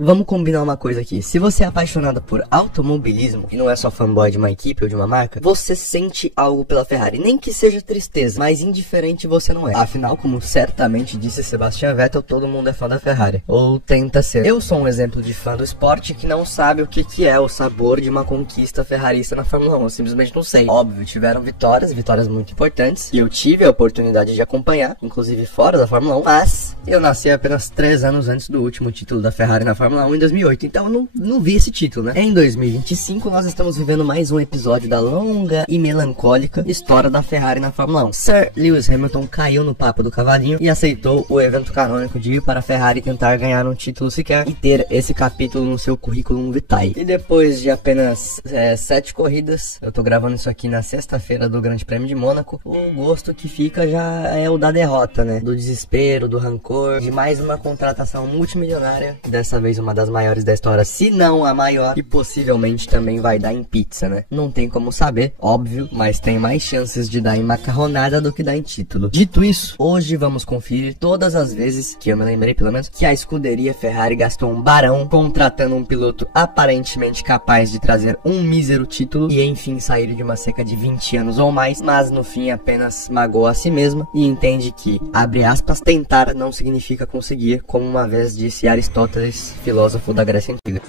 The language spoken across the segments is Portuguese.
Vamos combinar uma coisa aqui. Se você é apaixonado por automobilismo e não é só fanboy de uma equipe ou de uma marca, você sente algo pela Ferrari. Nem que seja tristeza, mas indiferente você não é. Afinal, como certamente disse Sebastian Vettel, todo mundo é fã da Ferrari. Ou tenta ser. Eu sou um exemplo de fã do esporte que não sabe o que é o sabor de uma conquista ferrarista na Fórmula 1. Eu simplesmente não sei. Óbvio, tiveram vitórias muito importantes. E eu tive a oportunidade de acompanhar, inclusive fora da Fórmula 1. Mas eu nasci apenas 3 anos antes do último título da Ferrari na Fórmula 1 em 2008, então eu não vi esse título, né? Em 2025 nós estamos vivendo mais um episódio da longa e melancólica história da Ferrari na Fórmula 1. Sir Lewis Hamilton caiu no papo do cavalinho e aceitou o evento canônico de ir para a Ferrari tentar ganhar um título sequer e ter esse capítulo no seu currículo vitae. E depois de apenas 7 corridas, eu tô gravando isso aqui na sexta-feira do Grande Prêmio de Mônaco, o gosto que fica já é o da derrota, né? Do desespero, do rancor, de mais uma contratação multimilionária, dessa vez uma das maiores da história, se não a maior, e possivelmente também vai dar em pizza, né? Não tem como saber, óbvio, mas tem mais chances de dar em macarronada do que dar em título. Dito isso, hoje vamos conferir todas as vezes, que eu me lembrei pelo menos, que a escuderia Ferrari gastou um barão contratando um piloto aparentemente capaz de trazer um mísero título e enfim sair de uma seca de 20 anos ou mais, mas no fim apenas magoa a si mesma e entende que, abre aspas, tentar não significa conseguir, como uma vez disse Aristóteles, filósofo da Grécia Antiga.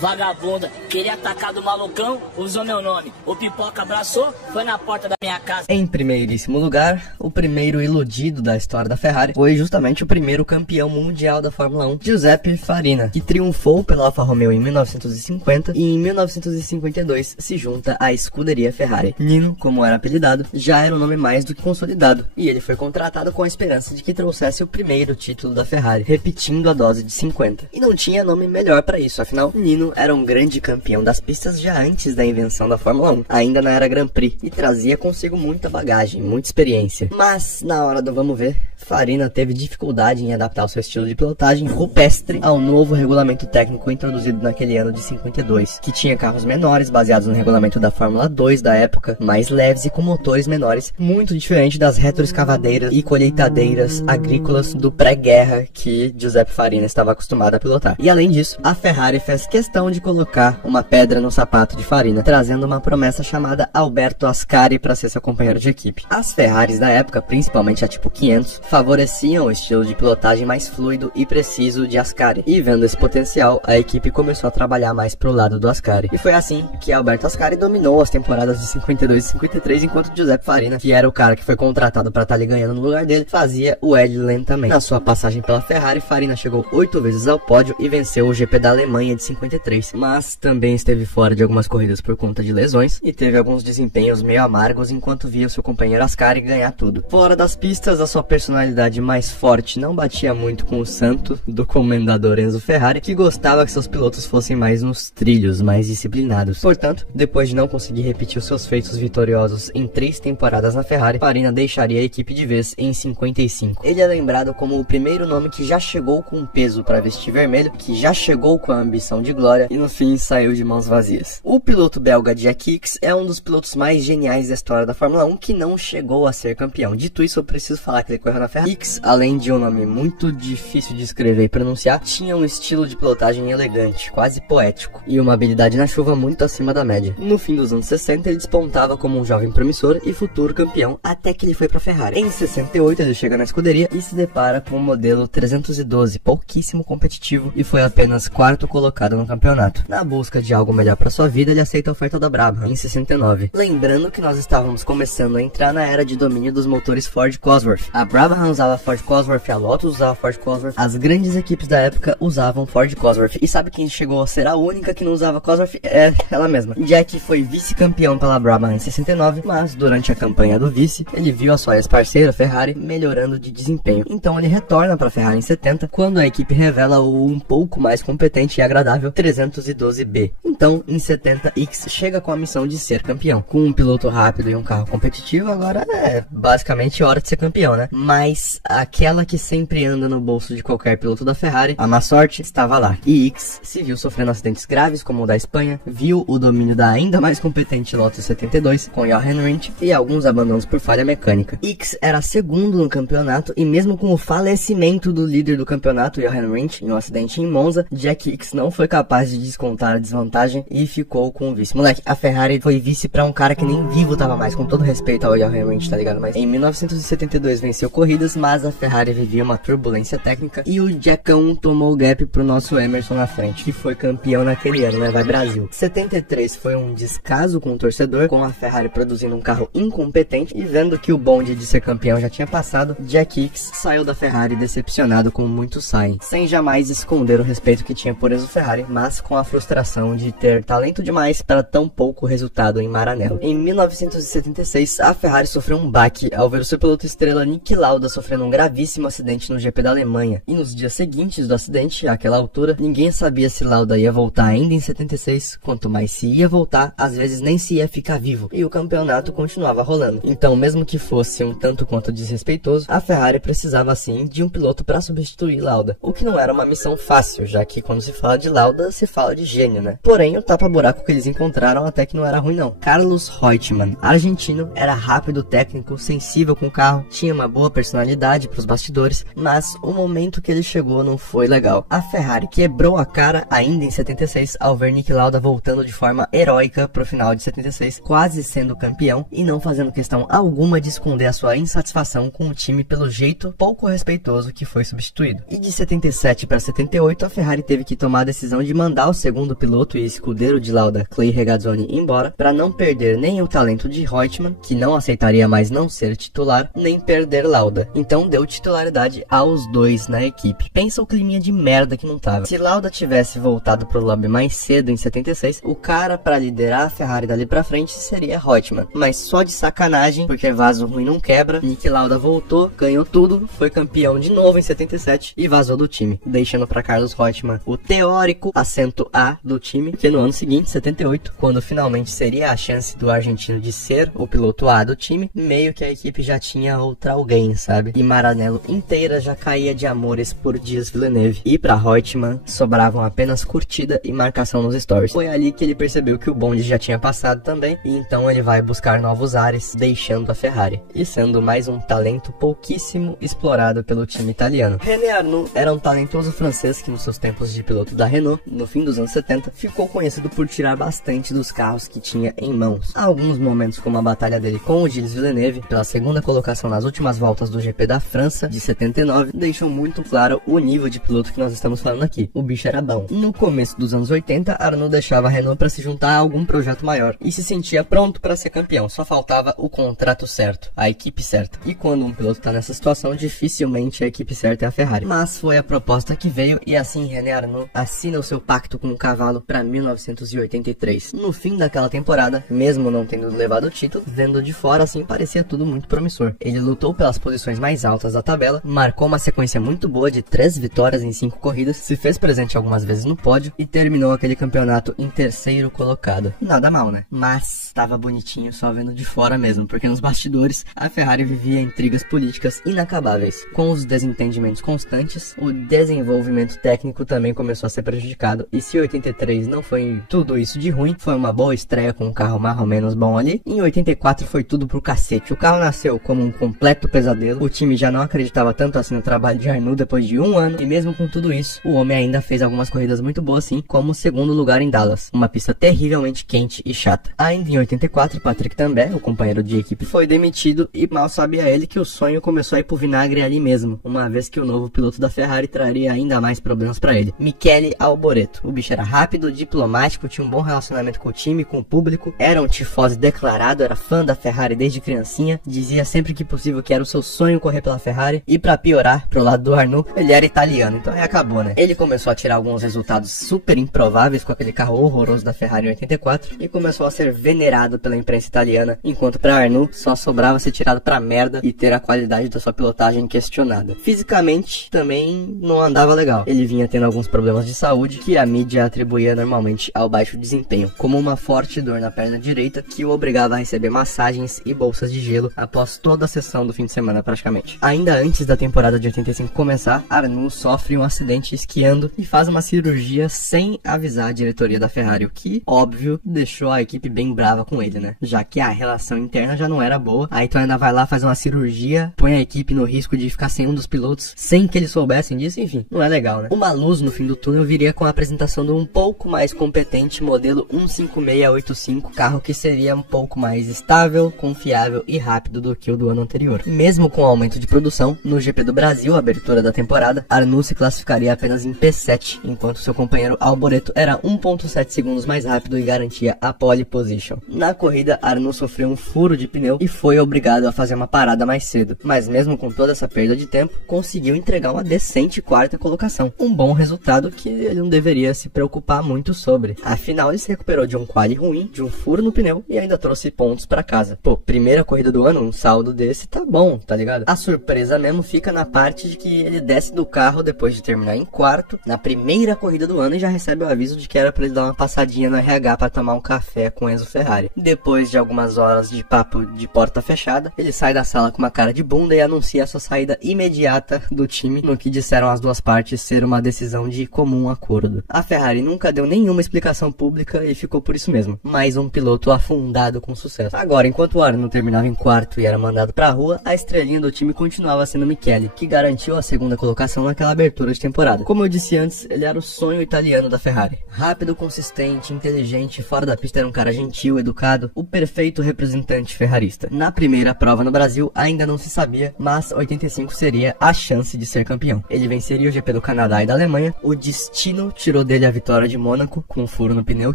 Vagabunda, queria atacar do malucão, usou meu nome. O Pipoca abraçou, foi na porta da minha casa. Em primeiríssimo lugar, o primeiro iludido da história da Ferrari foi justamente o primeiro campeão mundial da Fórmula 1, Giuseppe Farina, que triunfou pela Alfa Romeo em 1950 e em 1952 se junta à escuderia Ferrari. Nino, como era apelidado, já era um nome mais do que consolidado, e ele foi contratado com a esperança de que trouxesse o primeiro título da Ferrari, repetindo a dose de 50. E não tinha nome melhor para isso, afinal, Nino era um grande campeão das pistas já antes da invenção da Fórmula 1, ainda na era Grand Prix, e trazia consigo muita bagagem, muita experiência. Mas, na hora do vamos ver, Farina teve dificuldade em adaptar o seu estilo de pilotagem rupestre ao novo regulamento técnico introduzido naquele ano de 52, que tinha carros menores baseados no regulamento da Fórmula 2 da época, mais leves e com motores menores, muito diferente das retroescavadeiras e colheitadeiras agrícolas do pré-guerra que Giuseppe Farina estava acostumado a pilotar. E além disso, a Ferrari fez questão de colocar uma pedra no sapato de Farina, trazendo uma promessa chamada Alberto Ascari para ser seu companheiro de equipe. As Ferraris da época, principalmente a tipo 500, favoreciam o estilo de pilotagem mais fluido e preciso de Ascari, e vendo esse potencial, a equipe começou a trabalhar mais pro lado do Ascari. E foi assim que Alberto Ascari dominou as temporadas de 52 e 53, enquanto Giuseppe Farina, que era o cara que foi contratado para estar ali ganhando no lugar dele, fazia o Ed lentamente. Na sua passagem pela Ferrari, Farina chegou 8 vezes ao pódio e venceu o GP da Alemanha de 53. Mas também esteve fora de algumas corridas por conta de lesões e teve alguns desempenhos meio amargos enquanto via seu companheiro Ascari ganhar tudo. Fora das pistas, a sua personalidade mais forte não batia muito com o santo do comendador Enzo Ferrari, que gostava que seus pilotos fossem mais nos trilhos, mais disciplinados. Portanto, depois de não conseguir repetir os seus feitos vitoriosos em 3 temporadas na Ferrari, Farina deixaria a equipe de vez em 55. Ele é lembrado como o primeiro nome que já chegou com peso para vestir vermelho, que já chegou com a ambição de glória e no fim saiu de mãos vazias. O piloto belga Jack Hicks é um dos pilotos mais geniais da história da Fórmula 1 que não chegou a ser campeão. Dito isso, eu preciso falar que ele correu na Ferrari. Hicks, além de um nome muito difícil de escrever e pronunciar, tinha um estilo de pilotagem elegante, quase poético, e uma habilidade na chuva muito acima da média. No fim dos anos 60, ele despontava como um jovem promissor e futuro campeão, até que ele foi para a Ferrari. Em 68, ele chega na escuderia e se depara com o modelo 312, pouquíssimo competitivo, e foi apenas 4º colocado no campeonato. Na busca de algo melhor para sua vida, ele aceita a oferta da Brabham em 69. Lembrando que nós estávamos começando a entrar na era de domínio dos motores Ford Cosworth. A Brabham usava Ford Cosworth, a Lotus usava Ford Cosworth, as grandes equipes da época usavam Ford Cosworth. E sabe quem chegou a ser a única que não usava Cosworth? É ela mesma. Jack foi vice-campeão pela Brabham em 69, mas durante a campanha do vice, ele viu a sua ex-parceira Ferrari melhorando de desempenho. Então ele retorna para a Ferrari em 70, quando a equipe revela o um pouco mais competente e agradável 3 312B. Então, em 70, Ickx chega com a missão de ser campeão. Com um piloto rápido e um carro competitivo, agora é basicamente hora de ser campeão, né? Mas aquela que sempre anda no bolso de qualquer piloto da Ferrari, a má sorte, estava lá. E Ickx se viu sofrendo acidentes graves, como o da Espanha, viu o domínio da ainda mais competente Lotus 72, com Jochen Rindt, e alguns abandonos por falha mecânica. Ickx era segundo no campeonato, e mesmo com o falecimento do líder do campeonato, Jochen Rindt, em um acidente em Monza, Jack Ickx não foi capaz de descontar a desvantagem e ficou com o vice. Moleque, a Ferrari foi vice pra um cara que nem vivo tava mais, com todo respeito ao Jochen Rindt, tá ligado? Mas em 1972 venceu corridas, mas a Ferrari vivia uma turbulência técnica e o Jackão tomou o gap pro nosso Emerson na frente, que foi campeão naquele ano, né? Vai Brasil. 73 foi um descaso com o torcedor, com a Ferrari produzindo um carro incompetente e vendo que o bonde de ser campeão já tinha passado, Jack Ickx saiu da Ferrari decepcionado, como muitos saem, sem jamais esconder o respeito que tinha por Enzo Ferrari, mas com a frustração de ter talento demais para tão pouco resultado em Maranello. Em 1976, a Ferrari sofreu um baque ao ver o seu piloto estrela Niki Lauda sofrendo um gravíssimo acidente no GP da Alemanha. E nos dias seguintes do acidente, àquela altura, ninguém sabia se Lauda ia voltar ainda em 76, quanto mais se ia voltar, às vezes nem se ia ficar vivo, e o campeonato continuava rolando. Então, mesmo que fosse um tanto quanto desrespeitoso, a Ferrari precisava sim de um piloto para substituir Lauda, o que não era uma missão fácil, já que quando se fala de Lauda, se fala de gênio, né? Porém, o tapa-buraco que eles encontraram até que não era ruim não. Carlos Reutemann, argentino, era rápido, técnico, sensível com o carro, tinha uma boa personalidade para os bastidores, mas o momento que ele chegou não foi legal. A Ferrari quebrou a cara ainda em 76 ao ver Niki Lauda voltando de forma heróica pro final de 76, quase sendo campeão e não fazendo questão alguma de esconder a sua insatisfação com o time pelo jeito pouco respeitoso que foi substituído. E de 77 para 78, a Ferrari teve que tomar a decisão de mandar o segundo piloto e escudeiro de Lauda, Clay Regazzoni, embora, para não perder nem o talento de Reutemann, que não aceitaria mais não ser titular, nem perder Lauda. Então deu titularidade aos dois na equipe. Pensa o climinha de merda que não tava. Se Lauda tivesse voltado pro lobby mais cedo em 76, o cara para liderar a Ferrari dali pra frente seria Reutemann. Mas só de sacanagem, porque vaso ruim não quebra, Niki Lauda voltou, ganhou tudo, foi campeão de novo em 77 e vazou do time, deixando para Carlos Reutemann o teórico assento A do time, que no ano seguinte, 78, quando finalmente seria a chance do argentino de ser o piloto A do time, meio que a equipe já tinha outra alguém, sabe? E Maranello inteira já caía de amores por Gilles Villeneuve. E para Reutemann sobravam apenas curtida e marcação nos stories. Foi ali que ele percebeu que o bonde já tinha passado também, e então ele vai buscar novos ares, deixando a Ferrari, e sendo mais um talento pouquíssimo explorado pelo time italiano. René Arnoux era um talentoso francês que nos seus tempos de piloto da Renault, no fim dos anos 70, ficou conhecido por tirar bastante dos carros que tinha em mãos. Há alguns momentos, como a batalha dele com o Gilles Villeneuve pela segunda colocação nas últimas voltas do GP da França de 79, deixam muito claro o nível de piloto que nós estamos falando aqui. O bicho era bom. No começo dos anos 80, Arnoux deixava a Renault para se juntar a algum projeto maior e se sentia pronto para ser campeão, só faltava o contrato certo, a equipe certa. E quando um piloto tá nessa situação, dificilmente a equipe certa é a Ferrari. Mas foi a proposta que veio e assim René Arnoux assina o seu pacto com o cavalo para 1983. No fim daquela temporada, mesmo não tendo levado o título, vendo de fora assim parecia tudo muito promissor. Ele lutou pelas posições mais altas da tabela, marcou uma sequência muito boa de 3 vitórias em 5 corridas, se fez presente algumas vezes no pódio e terminou aquele campeonato em terceiro colocado. Nada mal, né? Mas tava bonitinho só vendo de fora mesmo, porque nos bastidores a Ferrari vivia intrigas políticas inacabáveis. Com os desentendimentos constantes, o desenvolvimento técnico também começou a ser prejudicado, e se 83 não foi tudo isso de ruim, foi uma boa estreia com um carro mais ou menos bom ali, em 84 foi tudo pro cacete. O carro nasceu como um completo pesadelo, o time já não acreditava tanto assim no trabalho de Arnoux depois de um ano, e mesmo com tudo isso, o homem ainda fez algumas corridas muito boas sim, como o segundo lugar em Dallas, uma pista terrivelmente quente e chata. Ainda em 84, Patrick Tambay, o companheiro de equipe, foi demitido e mal sabia ele que o sonho começou a ir pro vinagre ali mesmo, uma vez que o novo piloto da Ferrari traria ainda mais problemas para ele. Michele Alboreto. O bicho era rápido, diplomático, tinha um bom relacionamento com o time, com o público, era um tifose declarado, era fã da Ferrari desde criancinha, dizia sempre que possível que era o seu sonho correr pela Ferrari, e pra piorar, pro lado do Arnoux, ele era italiano, então aí acabou, né? Ele começou a tirar alguns resultados super improváveis com aquele carro horroroso da Ferrari em 84, e começou a ser venerado pela imprensa italiana, enquanto pra Arnoux só sobrava ser tirado pra merda e ter a qualidade da sua pilotagem questionada. Fisicamente, também não andava legal. Ele vinha tendo alguns problemas de saúde que a mídia atribuía normalmente ao baixo desempenho, como uma forte dor na perna direita que o obrigava a receber massagens e bolsas de gelo após toda a sessão do fim de semana praticamente. Ainda antes da temporada de 85 começar, Arnoux sofre um acidente esquiando e faz uma cirurgia sem avisar a diretoria da Ferrari, o que, óbvio, deixou a equipe bem brava com ele, né? Já que a relação interna já não era boa, aí então ainda vai lá fazer uma cirurgia, põe a equipe no risco de ficar sem um dos pilotos, sem que eles soubessem disso, enfim, não é legal, né? Uma luz no fim do túnel viria com a apresentação de um pouco mais competente modelo 15685, carro que seria um pouco mais estável, confiável e rápido do que o do ano anterior. Mesmo com o aumento de produção, no GP do Brasil, abertura da temporada, Arnoux se classificaria apenas em P7, enquanto seu companheiro Alboreto era 1.7 segundos mais rápido e garantia a pole position. Na corrida, Arnoux sofreu um furo de pneu e foi obrigado a fazer uma parada mais cedo, mas mesmo com toda essa perda de tempo, conseguiu entregar uma decente quarta colocação. Um bom resultado que ele não deveria se preocupar muito sobre. Afinal, ele se recuperou de um quali ruim, de um furo no pneu e ainda trouxe pontos pra casa. Pô, primeira corrida do ano, um saldo desse tá bom, tá ligado? A surpresa mesmo fica na parte de que ele desce do carro depois de terminar em quarto, na primeira corrida do ano, e já recebe o aviso de que era pra ele dar uma passadinha no RH pra tomar um café com Enzo Ferrari. Depois de algumas horas de papo de porta fechada, ele sai da sala com uma cara de bunda e anuncia a sua saída imediata do time, no que disseram as duas partes ser uma decisão de comum acordo. A Ferrari nunca deu nenhuma explicação pública e ficou por isso mesmo. Mais um piloto afundado com sucesso. Agora, enquanto o Arnoux terminava em quarto e era mandado pra rua, a estrelinha do time continuava sendo Michele, que garantiu a segunda colocação naquela abertura de temporada. Como eu disse antes, ele era o sonho italiano da Ferrari. Rápido, consistente, inteligente, fora da pista era um cara gentil, educado, o perfeito representante ferrarista. Na primeira prova no Brasil ainda não se sabia, mas 85 seria a chance de ser campeão. Ele venceria o GP do Canadá e da Alemanha, o destino tirou dele a vitória de Mônaco, com um furo no pneu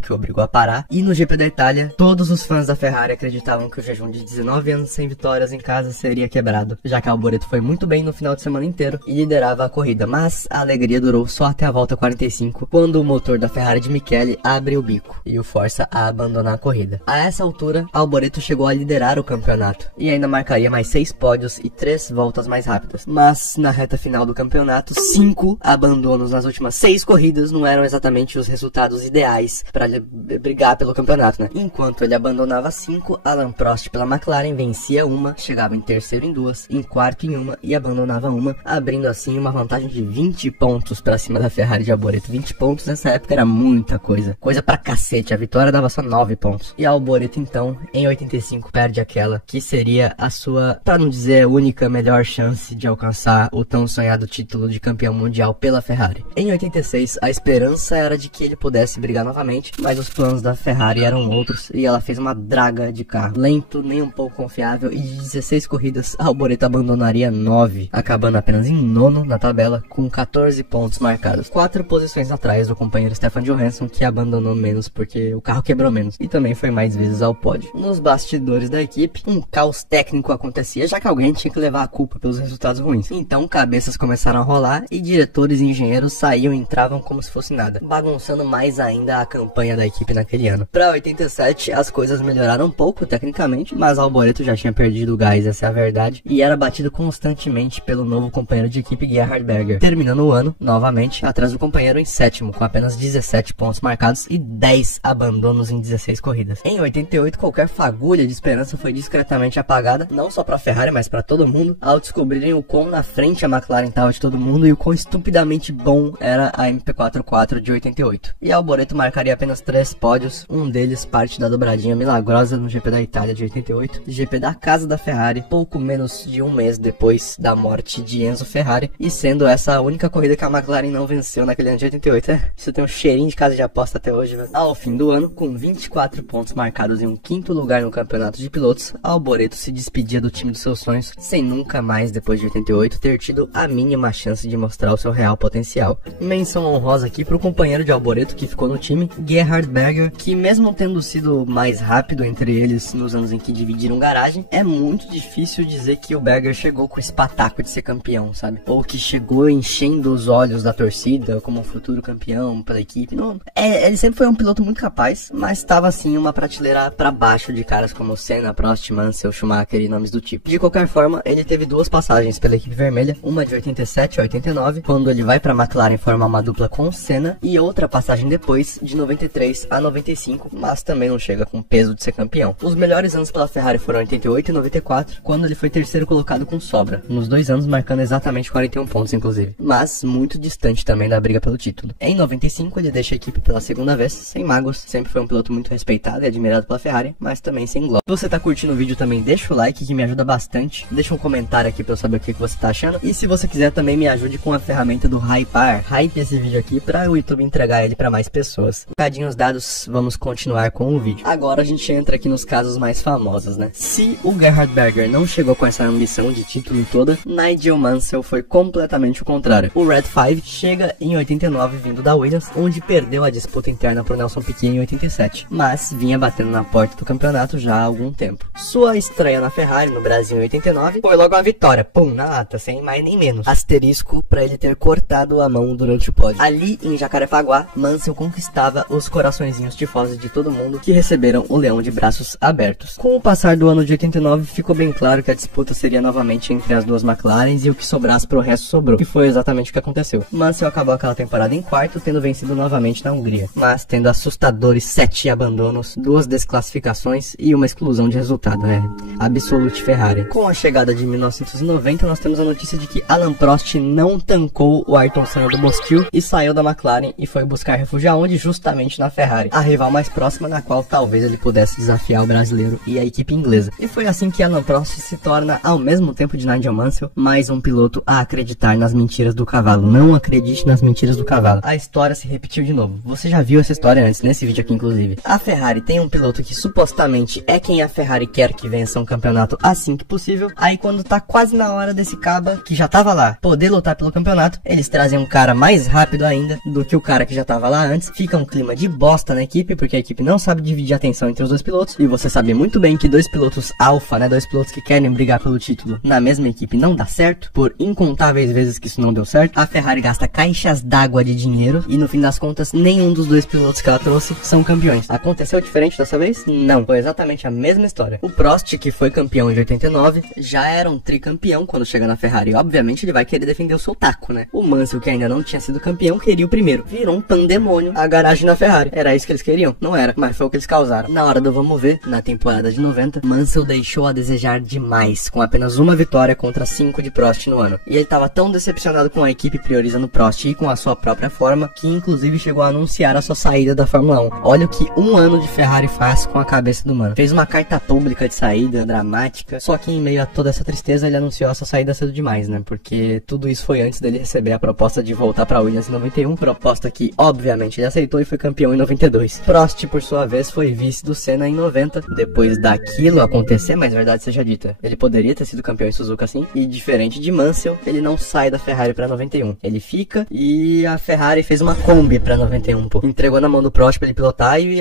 que o obrigou a parar, e no GP da Itália, todos os fãs da Ferrari acreditavam que o jejum de 19 anos sem vitórias em casa seria quebrado, já que Alboreto foi muito bem no final de semana inteiro e liderava a corrida, mas a alegria durou só até a volta 45, quando o motor da Ferrari de Michele abre o bico e o força a abandonar a corrida. A essa altura, Alboreto chegou a liderar o campeonato e ainda marcaria mais 6 pódios e 3 voltas mais rápidas, mas na reta final do campeonato, 5 abandonos nas últimas 6 corridas não eram exatamente os resultados ideais para brigar pelo campeonato, né? Enquanto ele abandonava 5, Alain Prost pela McLaren vencia uma, chegava em terceiro em 2, em quarto em uma e abandonava uma, abrindo assim uma vantagem de 20 pontos para cima da Ferrari de Alboreto. 20 pontos nessa época era muita coisa pra cacete, a vitória dava só 9 pontos. E Alboreto então, em 85, perde aquela que seria a sua, para não dizer única, melhor chance de alcançar o tão sonhado título de campeão mundial pela Ferrari. Em 86, a esperança era de que ele pudesse brigar novamente, mas os planos da Ferrari eram outros e ela fez uma draga de carro, lento, nem um pouco confiável, e de 16 corridas, Alboreto abandonaria 9, acabando apenas em nono na tabela, com 14 pontos marcados, 4 posições atrás do companheiro Stefan Johansson, que abandonou menos porque o carro quebrou menos, e também foi mais vezes ao pódio. Nos bastidores da equipe, um caos técnico acontecia, já que alguém tinha que levar a culpa pelos resultados ruins. Então, cabeças começaram a rolar e diretores e engenheiros saíam e entravam como se fosse nada, bagunçando mais ainda a campanha da equipe naquele ano. Para 87, as coisas melhoraram um pouco tecnicamente, mas Alboreto já tinha perdido o gás, essa é a verdade, e era batido constantemente pelo novo companheiro de equipe Gerhard Berger, terminando o ano, novamente, atrás do companheiro em sétimo, com apenas 17 pontos marcados e 10 abandonos em 16 corridas. Em 88, qualquer fagulha de esperança foi discretamente apagada, não só para a Ferrari, mas para todo mundo, ao descobrirem o quão na frente a McLaren estava de todo mundo e o quão estupidamente bom era a MP44 de 88. E Alboreto marcaria apenas 3 pódios, um deles parte da dobradinha milagrosa no GP da Itália de 88, GP da casa da Ferrari, pouco menos de um mês depois da morte de Enzo Ferrari, e sendo essa a única corrida que a McLaren não venceu naquele ano de 88. Isso tem um cheirinho de casa de aposta até hoje, velho. Ao fim do ano, com 24 pontos marcados em um 5º lugar no campeonato de pilotos, Alboreto se despedia do time dos seus sonhos, sem nunca mais, depois de 88, ter tido a mínima chance de mostrar o seu real potencial. Menção honrosa aqui pro companheiro de Alboreto que ficou no time, Gerhard Berger, que mesmo tendo sido mais rápido entre eles nos anos em que dividiram garagem, é muito difícil dizer que o Berger chegou com esse pataco de ser campeão, sabe? Ou que chegou enchendo os olhos da torcida como um futuro campeão pela equipe. Não, ele sempre foi um piloto muito capaz, mas estava assim uma prateleira para baixo de caras como Senna, Prost, Mansell, Schumacher e nomes do tipo. De qualquer forma, ele teve 2 passagens pela equipe vermelha, uma de 87 a 89, quando ele vai para a McLaren formar uma dupla com Senna Senna, e outra passagem depois, de 93 a 95, mas também não chega com peso de ser campeão. Os melhores anos pela Ferrari foram 88 e 94, quando ele foi terceiro colocado com sobra, nos 2 anos marcando exatamente 41 pontos inclusive, mas muito distante também da briga pelo título. Em 95 ele deixa a equipe pela segunda vez, sem mágoas, sempre foi um piloto muito respeitado e admirado pela Ferrari, mas também sem glória. Se você tá curtindo o vídeo também, deixa o like que me ajuda bastante, deixa um comentário aqui pra eu saber o que você tá achando, e se você quiser também me ajude com a ferramenta do Hypar, hype esse vídeo aqui pra o YouTube entregar ele pra mais pessoas. Recadinhos dados, vamos continuar com o vídeo. Agora a gente entra aqui nos casos mais famosos, né? Se o Gerhard Berger não chegou com essa ambição de título toda, Nigel Mansell foi completamente o contrário. O Red 5 chega em 89 vindo da Williams, onde perdeu a disputa interna pro Nelson Piquet em 87, mas vinha batendo na porta do campeonato já há algum tempo. Sua estreia na Ferrari no Brasil em 89 foi logo uma vitória, pum, na lata, sem mais nem menos. Asterisco pra ele ter cortado a mão durante o pódio. Ali em Jacarepaguá, Mansell conquistava os coraçõezinhos tifosos de todo mundo que receberam o leão de braços abertos. Com o passar do ano de 89, ficou bem claro que a disputa seria novamente entre as duas McLarens e o que sobrasse pro resto sobrou, que foi exatamente o que aconteceu. Mansell acabou aquela temporada em quarto, tendo vencido novamente na Hungria, mas tendo assustadores 7 abandonos, 2 desclassificações e uma exclusão de resultado, absolute Ferrari. Com a chegada de 1990, nós temos a notícia de que Alain Prost não tancou o Ayrton Senna do Bosquil e saiu da McLaren e foi buscar refúgio aonde? Justamente na Ferrari, a rival mais próxima na qual talvez ele pudesse desafiar o brasileiro e a equipe inglesa. E foi assim que Alain Prost se torna, ao mesmo tempo de Nigel Mansell, mais um piloto a acreditar nas mentiras do cavalo. Não acredite nas mentiras do cavalo. A história se repetiu de novo. Você já viu essa história antes, nesse vídeo aqui inclusive. A Ferrari tem um piloto que supostamente é quem a Ferrari quer que vença um campeonato assim que possível. Aí quando tá quase na hora desse caba, que já tava lá, poder lutar pelo campeonato, eles trazem um cara mais rápido ainda do que o cara que já tava lá antes. Fica um clima de bosta na equipe, porque a equipe não sabe dividir a atenção entre os dois pilotos. E você sabe muito bem que 2 pilotos alfa, né, 2 pilotos que querem brigar pelo título na mesma equipe não dá certo, por incontáveis vezes que isso não deu certo. A Ferrari gasta caixas d'água de dinheiro e no fim das contas nenhum dos 2 pilotos que ela trouxe são campeões. Aconteceu diferente dessa vez? Não, foi exatamente a mesma história. O Prost, que foi campeão em 89, já era um tricampeão quando chega na Ferrari, e obviamente ele vai querer defender o seu taco, né? O Mansell, que ainda não tinha sido campeão, queria o primeiro. Virou um pandemônio a garagem na Ferrari. Era isso que eles queriam? Não era, mas foi o que eles causaram. Na hora do vamos ver, na temporada de 90, Mansell deixou a desejar demais, com apenas uma vitória contra 5 de Prost no ano. E ele tava tão decepcionado com a equipe priorizando Prost e com a sua própria forma, que inclusive chegou a anunciar a sua saída da Fórmula 1. Olha o que um ano de Ferrari faz com a cabeça do mano. Fez uma carta pública de saída, dramática, só que em meio a toda essa tristeza ele anunciou a sua saída cedo demais, né? Porque tudo isso foi antes dele receber a proposta de voltar pra Williams em 91, proposta que obviamente ele aceitou e foi campeão em 92. Prost, por sua vez, foi vice do Senna em 90, depois daquilo acontecer, mas verdade seja dita, ele poderia ter sido campeão em Suzuka assim, e diferente de Mansell, ele não sai da Ferrari pra 91, ele fica e a Ferrari fez uma Kombi pra 91, pô. Entregou na mão do Prost pra ele pilotar e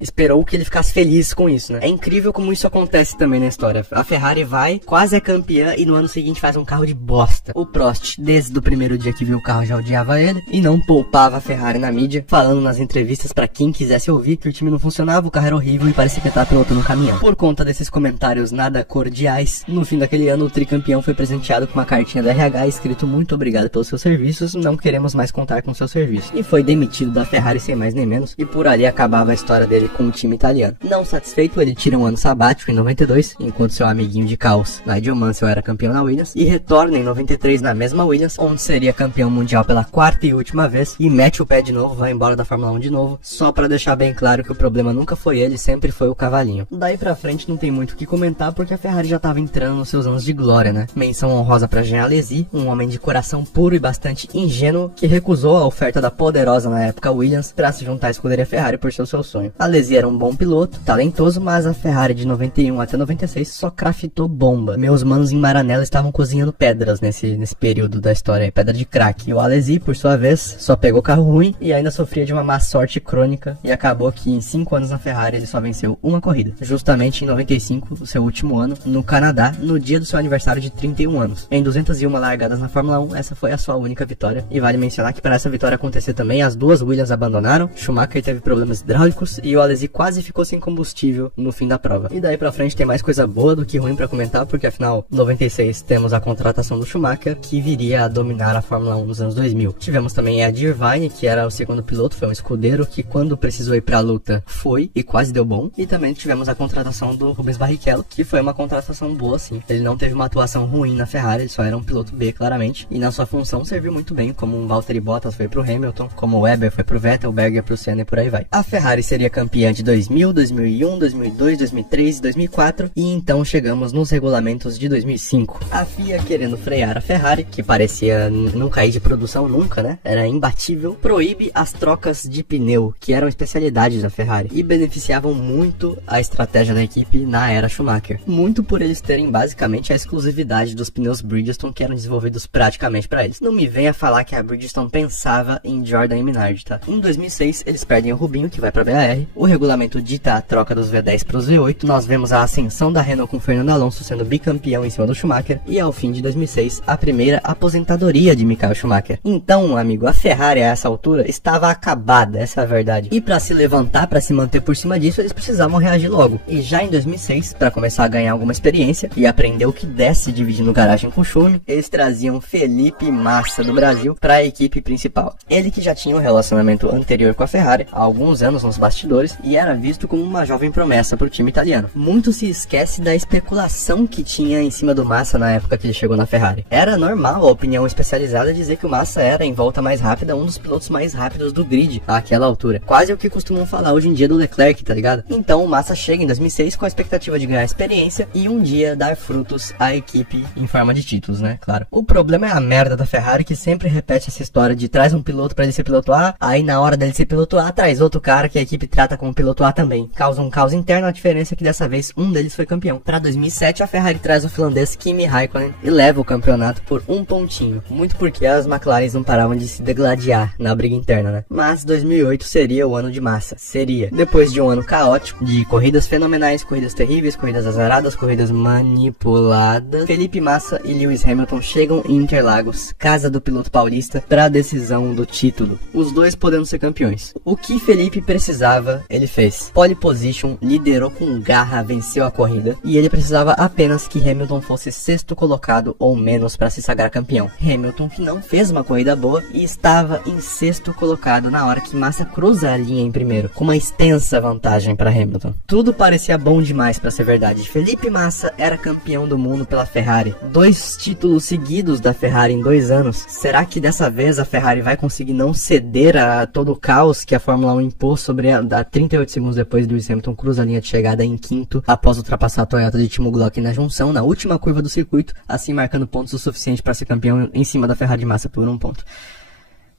esperou que ele ficasse feliz com isso, né? É incrível como isso acontece também na história. A Ferrari vai, quase é campeã e no ano seguinte faz um carro de bosta. O Prost, desde o primeiro dia que viu o carro, já odiava ele e não poupava a Ferrari na mídia, falando nas entrevistas pra quem quisesse ouvir que o time não funcionava, o carro era horrível e parecia que tava pilotando um caminhão. Por conta desses comentários nada cordiais, no fim daquele ano o tricampeão foi presenteado com uma cartinha da RH escrito muito obrigado pelos seus serviços, não queremos mais contar com seus serviços. E foi demitido da Ferrari sem mais nem menos, e por ali acabava a história dele com o time italiano. Não satisfeito, ele tira um ano sabático em 92, enquanto seu amiguinho de caos, Nigel Mansell, era campeão na Williams, e retorna em 93 na mesma Williams, onde seria campeão mundial pela 4ª e última vez, e mete o pé de novo, vai embora da Fórmula 1 de novo, só pra deixar bem claro que o problema nunca foi ele, sempre foi o cavalinho. Daí pra frente não tem muito o que comentar, porque a Ferrari já tava entrando nos seus anos de glória, né? Menção honrosa pra Jean Alesi, um homem de coração puro e bastante ingênuo, que recusou a oferta da poderosa na época Williams pra se juntar à escuderia Ferrari por ser o seu sonho. Alesi era um bom piloto, talentoso, mas a Ferrari de 91 até 96 só craftou bomba. Meus manos em Maranello estavam cozinhando pedras nesse período da história, pedra de crack. E o Alesi, por sua vez, só pegou carro ruim e ainda sofria de uma má sorte crônica, e acabou que em 5 anos na Ferrari ele só venceu uma corrida, justamente em 95, o seu último ano, no Canadá, no dia do seu aniversário de 31 anos. Em 201 largadas na Fórmula 1, essa foi a sua única vitória, e vale mencionar que para essa vitória acontecer também, as duas Williams abandonaram, Schumacher teve problemas hidráulicos e o Alesi quase ficou sem combustível no fim da prova. E daí pra frente tem mais coisa boa do que ruim pra comentar, porque afinal, em 96 temos a contratação do Schumacher, que viria a dominar a Fórmula 1 nos anos 2000. Tivemos também Ed Ed Irvine, que era o segundo piloto, foi um escudeiro que quando precisou ir pra luta foi e quase deu bom. E também tivemos a contratação do Rubens Barrichello, que foi uma contratação boa sim. Ele não teve uma atuação ruim na Ferrari, ele só era um piloto B claramente, e na sua função serviu muito bem, como um Valtteri Bottas foi pro Hamilton, como o Webber foi pro Vettel, o Berger pro Senna e por aí vai. A Ferrari seria campeã de 2000, 2001, 2002, 2003 e 2004, e então chegamos nos regulamentos de 2005. A FIA, querendo frear a Ferrari, que parecia não cair de produção nunca, né? Era imbatível, proíbe as trocas de pneu, que eram especialidades da Ferrari, e beneficiavam muito a estratégia da equipe na era Schumacher. Muito por eles terem basicamente a exclusividade dos pneus Bridgestone, que eram desenvolvidos praticamente para eles. Não me venha falar que a Bridgestone pensava em Jordan e Minardi, tá? Em 2006, eles perdem o Rubinho, que vai para BAR. O regulamento dita a troca dos V10 para os V8. Nós vemos a ascensão da Renault com Fernando Alonso sendo bicampeão em cima do Schumacher. E ao fim de 2006, a primeira aposentadoria de Michael Schumacher. Então, amigo, a Ferrari a essa altura estava acabada, essa é a verdade. E para se levantar, para se manter por cima disso, eles precisavam reagir logo. E já em 2006, para começar a ganhar alguma experiência e aprender o que desce dividindo garagem com Schumi, eles traziam Felipe Massa do Brasil para a equipe principal. Ele que já tinha um relacionamento anterior com a Ferrari, há alguns anos nos bastidores, e era visto como uma jovem promessa para o time italiano. Muito se esquece da especulação que tinha em cima do Massa na época que ele chegou na Ferrari. Era normal a opinião especializada dizer que o Massa era, em volta mais rápida, um dos pilotos mais rápidos do grid àquela altura. Quase o que costumam falar hoje em dia do Leclerc, tá ligado? Então o Massa chega em 2006 com a expectativa de ganhar experiência e um dia dar frutos à equipe em forma de títulos, né? Claro. O problema é a merda da Ferrari, que sempre repete essa história de traz um piloto pra ele ser piloto A, aí na hora dele ser piloto A, traz outro cara que a equipe trata como piloto A também. Causa um caos interno, a diferença é que dessa vez um deles foi campeão. Pra 2007, a Ferrari traz o finlandês Kimi Raikkonen e leva o campeonato por um pontinho. Muito porque as McLaren não paravam de se degladiar na briga interna, né? Mas 2008 seria o ano de Massa. Seria. Depois de um ano caótico, de corridas fenomenais, corridas terríveis, corridas azaradas, corridas manipuladas, Felipe Massa e Lewis Hamilton chegam em Interlagos, casa do piloto paulista, para a decisão do título. Os dois podendo ser campeões. O que Felipe precisava, ele fez. Pole position, liderou com garra, venceu a corrida, e ele precisava apenas que Hamilton fosse sexto colocado ou menos para se sagrar campeão. Hamilton, que não fez uma corrida boa e estava em sexto colocado na hora que Massa cruza a linha em primeiro, com uma extensa vantagem para Hamilton. Tudo parecia bom demais para ser verdade. Felipe Massa era campeão do mundo pela Ferrari. 2 títulos seguidos da Ferrari em 2 anos. Será que dessa vez a Ferrari vai conseguir não ceder a todo o caos que a Fórmula 1 impôs sobre a 38 segundos depois de Lewis Hamilton cruza a linha de chegada em quinto, após ultrapassar a Toyota de Timo Glock na junção, na última curva do circuito, assim marcando pontos o suficiente para ser campeão em cima da Ferrari de Massa por 1 ponto.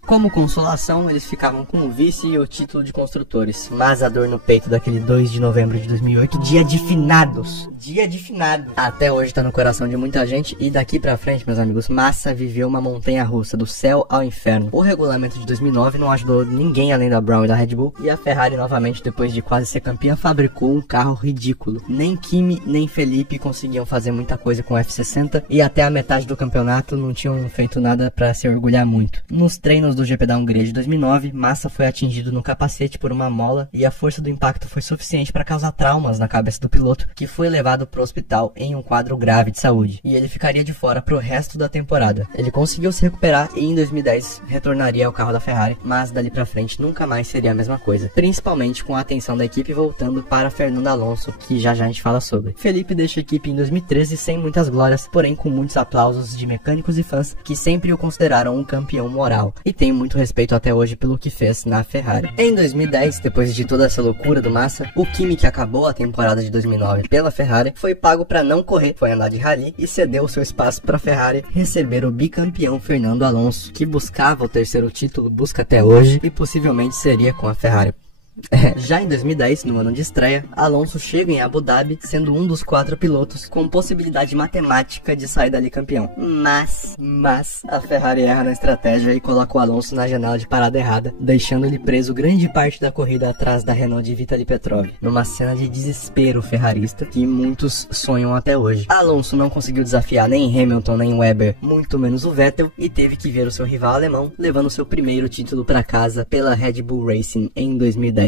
Como consolação, eles ficavam com o vice e o título de construtores. Mas a dor no peito daquele 2 de novembro de 2008, dia de finados. Dia de finados. Até hoje tá no coração de muita gente. E daqui pra frente, meus amigos, Massa viveu uma montanha russa, do céu ao inferno. O regulamento de 2009 não ajudou ninguém além da Brown e da Red Bull. E a Ferrari, novamente, depois de quase ser campeã, fabricou um carro ridículo. Nem Kimi, nem Felipe conseguiam fazer muita coisa com o F60. E até a metade do campeonato não tinham feito nada pra se orgulhar muito. Nos treinos do GP da Hungria de 2009, Massa foi atingido no capacete por uma mola e a força do impacto foi suficiente para causar traumas na cabeça do piloto, que foi levado para o hospital em um quadro grave de saúde, e ele ficaria de fora pro resto da temporada. Ele conseguiu se recuperar e em 2010 retornaria ao carro da Ferrari, mas dali pra frente nunca mais seria a mesma coisa, principalmente com a atenção da equipe voltando para Fernando Alonso, que já a gente fala sobre. Felipe deixa a equipe em 2013 sem muitas glórias, porém com muitos aplausos de mecânicos e fãs que sempre o consideraram um campeão moral, e tem muito respeito até hoje pelo que fez na Ferrari. Em 2010, depois de toda essa loucura do Massa, o Kimi, que acabou a temporada de 2009 pela Ferrari, foi pago para não correr, foi andar de rally e cedeu o seu espaço para a Ferrari receber o bicampeão Fernando Alonso, que buscava o 3º título, busca até hoje, e possivelmente seria com a Ferrari. Já em 2010, no ano de estreia, Alonso chega em Abu Dhabi, sendo um dos 4 pilotos com possibilidade matemática de sair dali campeão. Mas a Ferrari erra na estratégia e coloca o Alonso na janela de parada errada, deixando ele preso grande parte da corrida atrás da Renault de Vitaly Petrov, numa cena de desespero ferrarista que muitos sonham até hoje. Alonso não conseguiu desafiar nem Hamilton nem Webber, muito menos o Vettel, e teve que ver o seu rival alemão levando seu primeiro título para casa pela Red Bull Racing em 2010.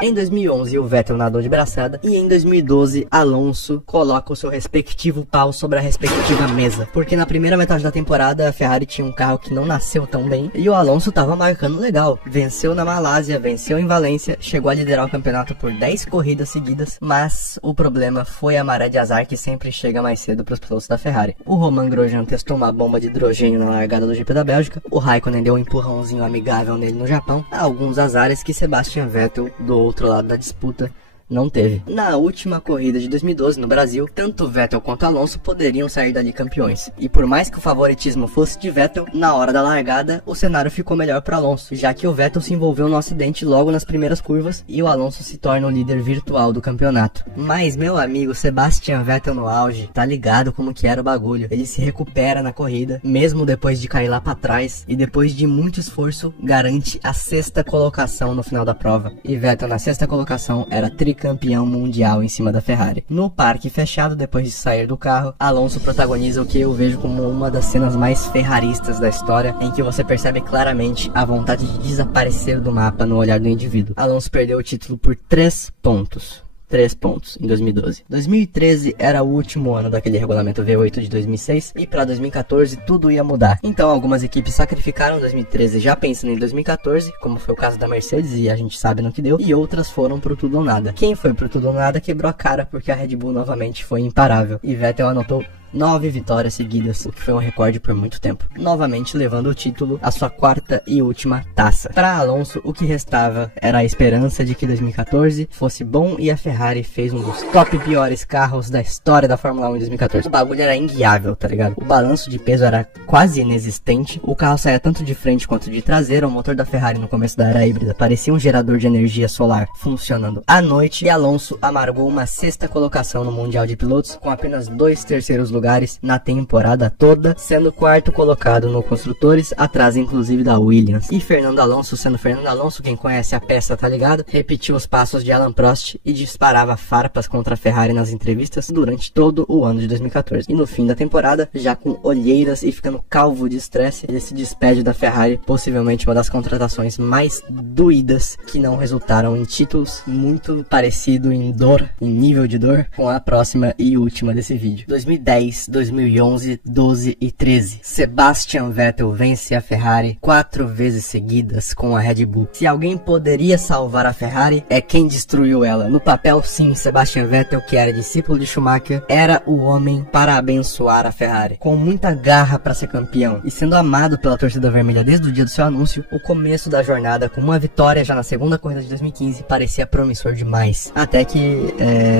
Em 2011, o Vettel nadou de braçada e em 2012, Alonso coloca o seu respectivo pau sobre a respectiva mesa. Porque na primeira metade da temporada, a Ferrari tinha um carro que não nasceu tão bem e o Alonso tava marcando legal. Venceu na Malásia, venceu em Valência, chegou a liderar o campeonato por 10 corridas seguidas, mas o problema foi a maré de azar que sempre chega mais cedo para os pilotos da Ferrari. O Romain Grosjean testou uma bomba de hidrogênio na largada do GP da Bélgica, o Raikkonen deu um empurrãozinho amigável nele no Japão, alguns azares que Sebastian Vettel, do outro lado da disputa, não teve. Na última corrida de 2012 no Brasil, tanto Vettel quanto Alonso poderiam sair dali campeões. E por mais que o favoritismo fosse de Vettel, na hora da largada, o cenário ficou melhor para Alonso, já que o Vettel se envolveu no acidente logo nas primeiras curvas e o Alonso se torna o líder virtual do campeonato. Mas meu amigo Sebastian Vettel no auge, tá ligado como que era o bagulho. Ele se recupera na corrida, mesmo depois de cair lá para trás, e depois de muito esforço, garante a 6ª colocação no final da prova. E Vettel na 6ª colocação era campeão mundial em cima da Ferrari. No parque fechado, depois de sair do carro, Alonso protagoniza o que eu vejo como uma das cenas mais ferraristas da história, em que você percebe claramente a vontade de desaparecer do mapa no olhar do indivíduo. Alonso perdeu o título por 3 pontos. 3 pontos em 2012. 2013 era o último ano daquele regulamento V8 de 2006 e para 2014 tudo ia mudar. Então algumas equipes sacrificaram 2013 já pensando em 2014, como foi o caso da Mercedes e a gente sabe no que deu, e outras foram pro tudo ou nada. Quem foi pro tudo ou nada quebrou a cara porque a Red Bull novamente foi imparável e Vettel anotou 9 vitórias seguidas, o que foi um recorde por muito tempo, novamente levando o título à sua 4ª e última taça. Para Alonso, o que restava era a esperança de que 2014 fosse bom e a Ferrari fez um dos top piores carros da história da Fórmula 1 em 2014. O bagulho era inguiável, tá ligado? O balanço de peso era quase inexistente, o carro saía tanto de frente quanto de traseira, o motor da Ferrari no começo da era híbrida parecia um gerador de energia solar funcionando à noite e Alonso amargou uma 6ª colocação no Mundial de Pilotos com apenas 2 terceiros lugares na temporada toda, sendo 4º colocado no Construtores, atrás inclusive da Williams. E Fernando Alonso, sendo Fernando Alonso, quem conhece a peça tá ligado, repetiu os passos de Alain Prost e disparava farpas contra a Ferrari nas entrevistas durante todo o ano de 2014. E no fim da temporada, já com olheiras e ficando calvo de estresse, ele se despede da Ferrari, possivelmente uma das contratações mais doídas que não resultaram em títulos, muito parecido em dor, em nível de dor, com a próxima e última desse vídeo. 2010, 2011, 12 e 13. Sebastian Vettel vence a Ferrari 4 vezes seguidas com a Red Bull. Se alguém poderia salvar a Ferrari, é quem destruiu ela. No papel, sim, Sebastian Vettel, que era discípulo de Schumacher, era o homem para abençoar a Ferrari. Com muita garra para ser campeão e sendo amado pela torcida vermelha desde o dia do seu anúncio, o começo da jornada com uma vitória já na segunda corrida de 2015 parecia promissor demais. Até que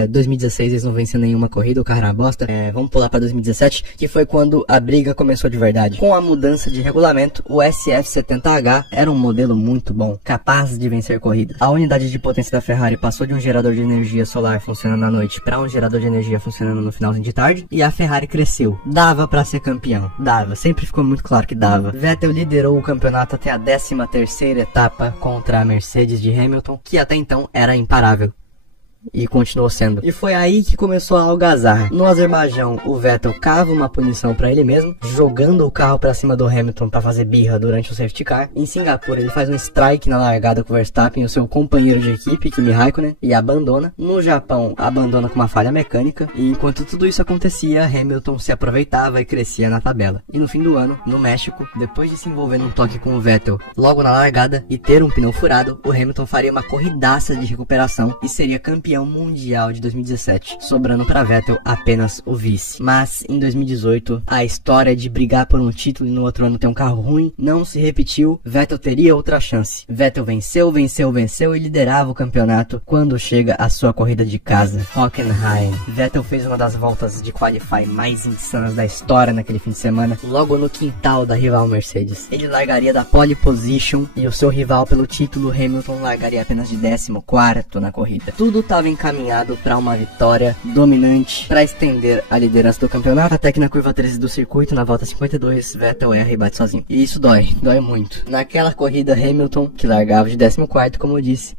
2016 eles não venciam nenhuma corrida, o carro era uma bosta. Vamos pular para 2017, que foi quando a briga começou de verdade. Com a mudança de regulamento, o SF70H era um modelo muito bom, capaz de vencer corridas. A unidade de potência da Ferrari passou de um gerador de energia solar funcionando à noite para um gerador de energia funcionando no finalzinho de tarde, e a Ferrari cresceu. Dava para ser campeão, dava, sempre ficou muito claro que dava. Vettel liderou o campeonato até a 13ª etapa contra a Mercedes de Hamilton, que até então era imparável. E continuou sendo. E foi aí que começou a algazarra. No Azerbaijão, o Vettel cava uma punição para ele mesmo, jogando o carro para cima do Hamilton para fazer birra durante o safety car. Em Singapura, ele faz um strike na largada com o Verstappen, o seu companheiro de equipe, Kimi Raikkonen, e abandona. No Japão, abandona com uma falha mecânica. E enquanto tudo isso acontecia, Hamilton se aproveitava e crescia na tabela. E no fim do ano, no México, depois de se envolver num toque com o Vettel logo na largada e ter um pneu furado, o Hamilton faria uma corridaça de recuperação e seria campeão mundial de 2017, sobrando para Vettel apenas o vice. Mas em 2018, a história de brigar por um título e no outro ano ter um carro ruim não se repetiu. Vettel teria outra chance. Vettel venceu e liderava o campeonato quando chega a sua corrida de casa, Hockenheim. Vettel fez uma das voltas de qualify mais insanas da história naquele fim de semana, logo no quintal da rival Mercedes. Ele largaria da pole position e o seu rival pelo título, Hamilton, largaria apenas de 14º na corrida. Tudo tá estava encaminhado para uma vitória dominante para estender a liderança do campeonato, até que na curva 13 do circuito, na volta 52, Vettel erra e bate sozinho. E isso dói muito. Naquela corrida, Hamilton, que largava de 14º, como eu disse,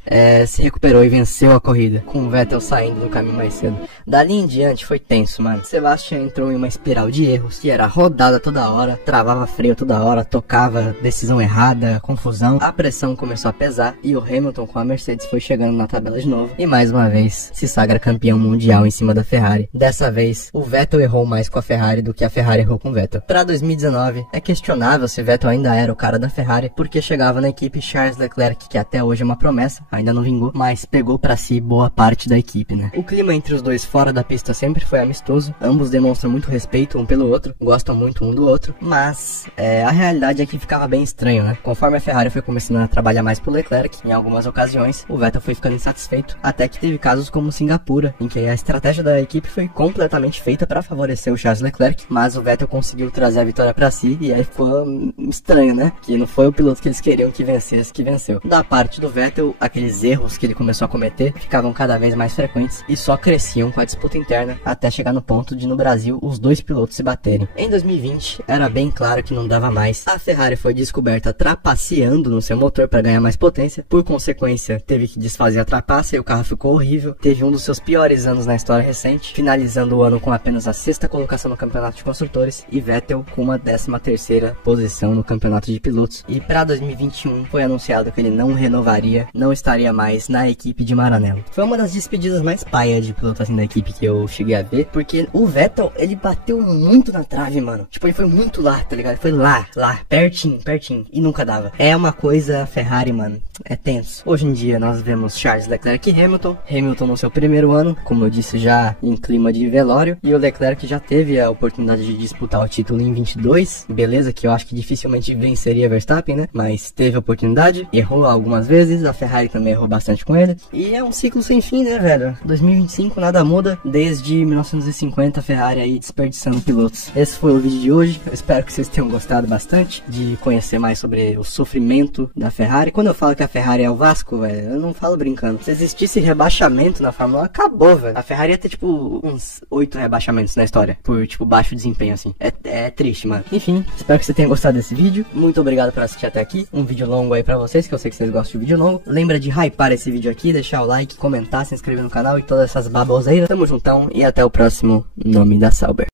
se recuperou e venceu a corrida, com o Vettel saindo no caminho mais cedo. Dali em diante foi tenso, mano. Sebastian entrou em uma espiral de erros, que era rodada toda hora, travava freio toda hora, tocava decisão errada, confusão. A pressão começou a pesar e o Hamilton com a Mercedes foi chegando na tabela de novo e mais uma vez se sagra campeão mundial em cima da Ferrari. Dessa vez o Vettel errou mais com a Ferrari do que a Ferrari errou com o Vettel. Para 2019 é questionável se Vettel ainda era o cara da Ferrari, porque chegava na equipe Charles Leclerc, que até hoje é uma promessa, ainda não vingou, mas pegou para si boa parte da equipe, né? O clima entre os dois fora da pista sempre foi amistoso, ambos demonstram muito respeito um pelo outro, gostam muito um do outro, mas a realidade é que ficava bem estranho, né? Conforme a Ferrari foi começando a trabalhar mais pro Leclerc, em algumas ocasiões, o Vettel foi ficando insatisfeito, até que teve casos como Singapura, em que a estratégia da equipe foi completamente feita para favorecer o Charles Leclerc, mas o Vettel conseguiu trazer a vitória para si, e aí ficou estranho, né? Que não foi o piloto que eles queriam que vencesse, que venceu. Da parte do Vettel, aqueles erros que ele começou a cometer ficavam cada vez mais frequentes e só cresciam com a disputa interna, até chegar no ponto de, no Brasil, os dois pilotos se baterem. Em 2020, era bem claro que não dava mais. A Ferrari foi descoberta trapaceando no seu motor para ganhar mais potência, por consequência, teve que desfazer a trapaça e o carro ficou horrível. Teve um dos seus piores anos na história recente, finalizando o ano com apenas a 6ª colocação no campeonato de construtores e Vettel com uma 13ª posição no campeonato de pilotos. E para 2021 foi anunciado que ele não renovaria, não estaria mais na equipe de Maranello. Foi uma das despedidas mais paia de piloto assim da equipe que eu cheguei a ver, porque o Vettel, ele bateu muito na trave, mano. Tipo, ele foi muito lá, tá ligado? Ele foi lá, pertinho, e nunca dava. É uma coisa Ferrari, mano, é tenso. Hoje em dia nós vemos Charles Leclerc e Hamilton no seu primeiro ano, como eu disse, já em clima de velório, e o Leclerc já teve a oportunidade de disputar o título em 22, beleza, que eu acho que dificilmente venceria Verstappen, né, mas teve a oportunidade, errou algumas vezes, a Ferrari também errou bastante com ele, e é um ciclo sem fim, né, velho? 2025 nada muda, desde 1950 a Ferrari aí desperdiçando pilotos. Esse foi o vídeo de hoje, eu espero que vocês tenham gostado bastante de conhecer mais sobre o sofrimento da Ferrari. Quando eu falo que a Ferrari é o Vasco, velho, eu não falo brincando. Se existisse rebaixamento na Fórmula 1, acabou, velho. A Ferrari ia ter, tipo, uns 8 rebaixamentos na história, por, tipo, baixo desempenho, assim. É triste, mano. Enfim, espero que você tenha gostado desse vídeo. Muito obrigado por assistir até aqui. Um vídeo longo aí pra vocês, que eu sei que vocês gostam de vídeo longo. Lembra de hypar esse vídeo aqui, deixar o like, comentar, se inscrever no canal e todas essas baboseiras. Tamo juntão e até o próximo Nome da Sauber.